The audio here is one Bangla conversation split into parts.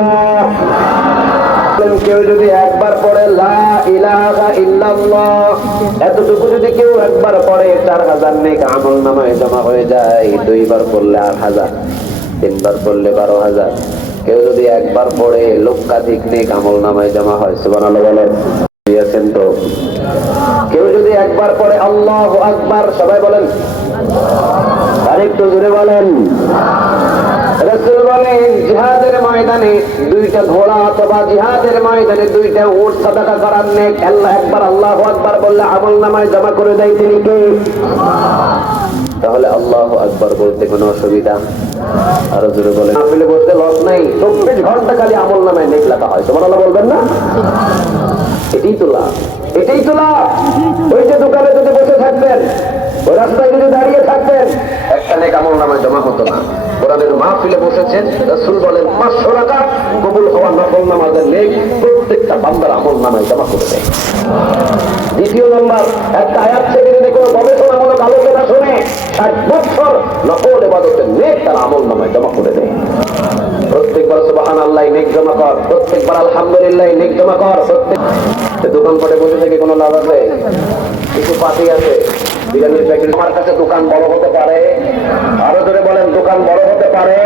ইল্লাল্লাহ। কেউ যদি একবার পড়ে লা ইলাহা ইল্লাল্লাহ, এতটুকু যদি কেউ একবার পড়ে 4000 নেক আমল নামায় জমা হয়ে যায়। 2 বার পড়লে 8000, 3 বার পড়লে 12000। কেউ যদি একবার পড়ে লক্ষাধিক নেক আমল নামায় জমা হয়। সুবহানাল্লাহ বলেন। দিয়েছেন তো। কেউ যদি একবার পড়ে আল্লাহু আকবার, সবাই বলেন আরেকটু জোরে বলেন। রাসূল বলেন জিহাদের ময়দানে 2টা ঘোড়া অথবা জিহাদের ময়দানে 2টা উট সাদাকা করার নেক আল্লাহ একবার আল্লাহু আকবার বললে আমল নামায় জমা করে দেয়। তিনি কে? তাহলে আল্লাহু আকবার বলতে কোনো অসুবিধা? আরো জোরে বলেন। আপনি বলতে লস নাই, 24 ঘন্টা খালি আমল নামায় নেক লেখা হয়। সুবহানাল্লাহ বলবেন না? এটাই তো লাভ, এটাই তো লাভ। ওই যে দোকানে যদি বসে থাকতেন, ওই রাস্তায় যদি দাঁড়িয়ে থাকতেন, একটা নেক আমল নামায় জমা হতো না। কোরআনের মাহফিলে বসেছেন, রাসূল বলেন 500 রাকাত কবুল হওয়া নফল নামাজের নেক প্রত্যেকটা বান্দার আমল নামায় জমা করে দেয়। দ্বিতীয় নম্বর, একটা আয়াত থেকে যদি কোনো গবেষণামূলক আলোচনা শুনে 60 বছর নফল ইবাদতের নেক তার আমল নামায় জমা করে দেয়। প্রত্যেকবার সুবহানাল্লাহ নেক জমা কর, প্রত্যেকবার আলহামদুলিল্লাহ নেক জমা কর। দোকান পটে বসে থেকে কোনো লাভ আছে? কিছু পাতি আছে, বিরিয়ানির প্যাকেট। আমার কাছে দোকান বড় হতে পারে, আরো ধরে বলেন দোকান বড় হতে পারে।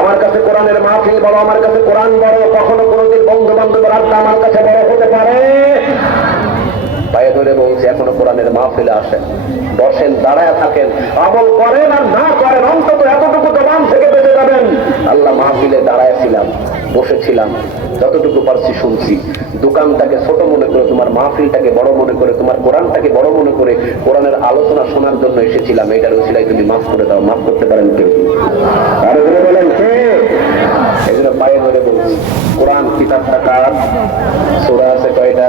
আমার কাছে কোরআনের মাহফিল বড়, আমার কাছে কোরআন বড়। কখনো কোনোদিন বন্ধু বান্ধবের আড্ডা আমার কাছে বড় হতে পারে। পায়ে ধরে বলছি, এখনো কোরআনের মাহফিলে আসেন, বসেন, দাঁড়ায় থাকেন, আমল করেন আর না করেন, অন্তত এতটুকু জবান থেকে বেঁচে যাবেন। আল্লাহ মাহফিলে দাঁড়ায় ছিলাম, বসেছিলাম, যতটুকু পারছি শুনছি। দোকানটাকে ছোট মনে করে, তোমার মাহফিলটাকে বড় মনে করে, তোমার কোরআনটাকে বড় মনে করে কোরআনের আলোচনা শোনার জন্য এসেছিলাম। এটার ওসিলায় তুমি মাফ করে দাও। মাফ করতে পারেন কেউ? আরো ধরে বলেন কে? এই জন্য পায়ে ধরে বলছি, কোরআন কিতাবটা কার? সূরা আছে কয়টা?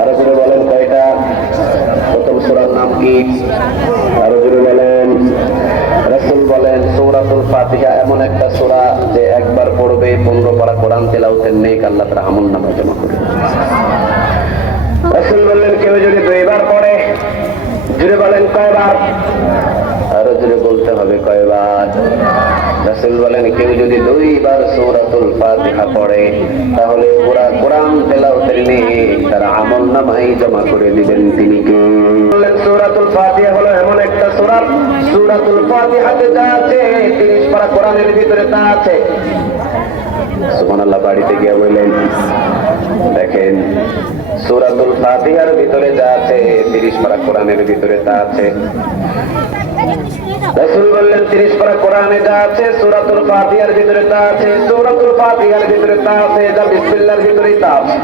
আরো ধরে বলেন কয়টা? প্রথম সূরার নাম কি? আরো ধরে বলেন। রাসূল বলেন সূরাতুল ফাতিহা এমন একটা সূরা যে একবার পড়বে 15 পারা কোরআন তেলাওয়াতের নেক আল্লাহ তাআলা আমল নামায় জমা করে। রাসূল বললেন কেউ যদি 2 বার পড়ে, জুড়ে বলেন কয়বার? আরো জুড়ে বলতে হবে কয়বার? রাসূল বলেন কেউ যদি 2 বার সূরাতুল ফাতিহা পড়ে, তাহলে পুরা কোরআন তেলাওয়াতের নেক তার আমল নামায় জমা করে দিবেন। তিনি কে? বললেন সূরাতুল ফাতিহা হলো এমন একটা সূরা, সূরাতুল ফাতিহাতে যা আছে 30 পারা কোরআনের ভিতরে তা আছে। সুবহানাল্লাহ। বাড়িতে গিয়ে বললেন, দেখেন সূরাতুল ফাতিহার ভিতরে যা আছে 30 পারা কোরআনের ভিতরে তা আছে। রাসূল বললেন 30 পারা কোরআনে যা আছে সূরাতুল ফাতিহার ভিতরে তা আছে, সূরাতুল ফাতিহার ভিতরে তা আছে, যা বিসমিল্লাহর ভিতরে তা আছে।